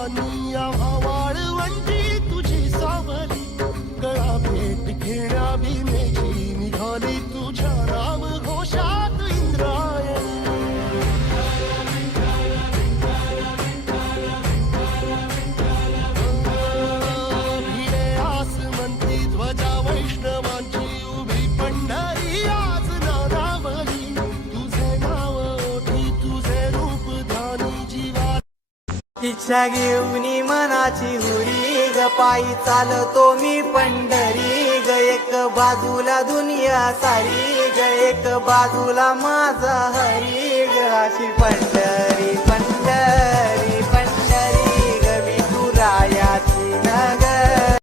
राणी आम्हा वाळवंटी तुझी सावली गळा भेट घेण्या भीमेची निघाली तुझ्या राम घोषात इंद्रायणी भिडे आसमंती ध्वजा वैष्णवांची उभी पंढरी आज नारावली तुझे नाव ओठी तुझे रूप ध्यानी जीवा इच्छा घेऊन मनाची हुरी ग पायी चालतो मी पंढरी ग एक बाजूला दुनिया सारी ग एक बाजूला माझा हरी ग अशी पंढरी पंढरी पंढरी ग विठुरायाची नगर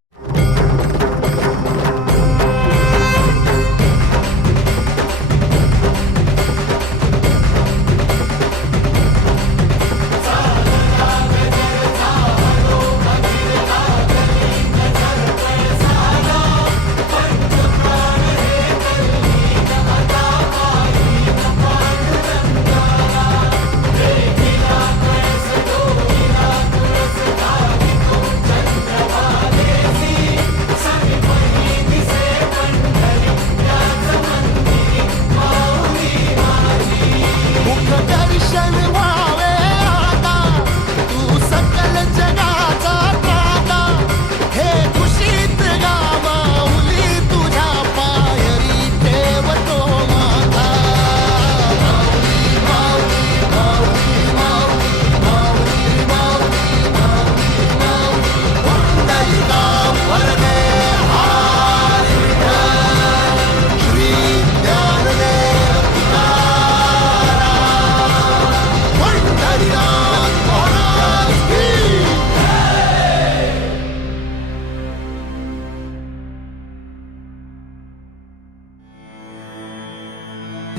दर्शन व्हावे आता तू सकल जगाचा त्राता हे खुशीत गावाउली तुझ्या पायरी ठेवतो माथा माऊली माऊली माऊली माऊली माऊली माऊली माऊली पुंडलिका वरदे हार विठ्ठल श्री ज्ञानदेव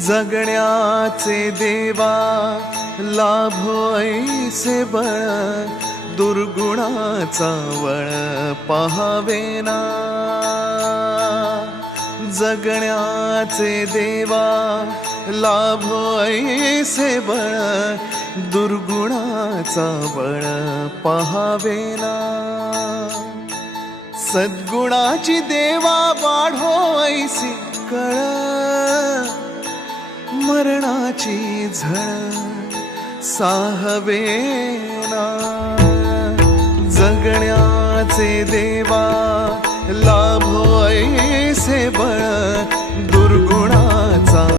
जगण्याचे देवा लाभो ऐसे बळ दुर्गुणाचा वळ पहावेना जगण्याचे देवा लाभो ऐसे बळ दुर्गुणाचा बळ पहावेना सद्गुणाची देवा वाढो ऐसी कळ मरणाची झळ साहवेना जगण्याचे देवा लाभो ऐसे बळ दुर्गुणा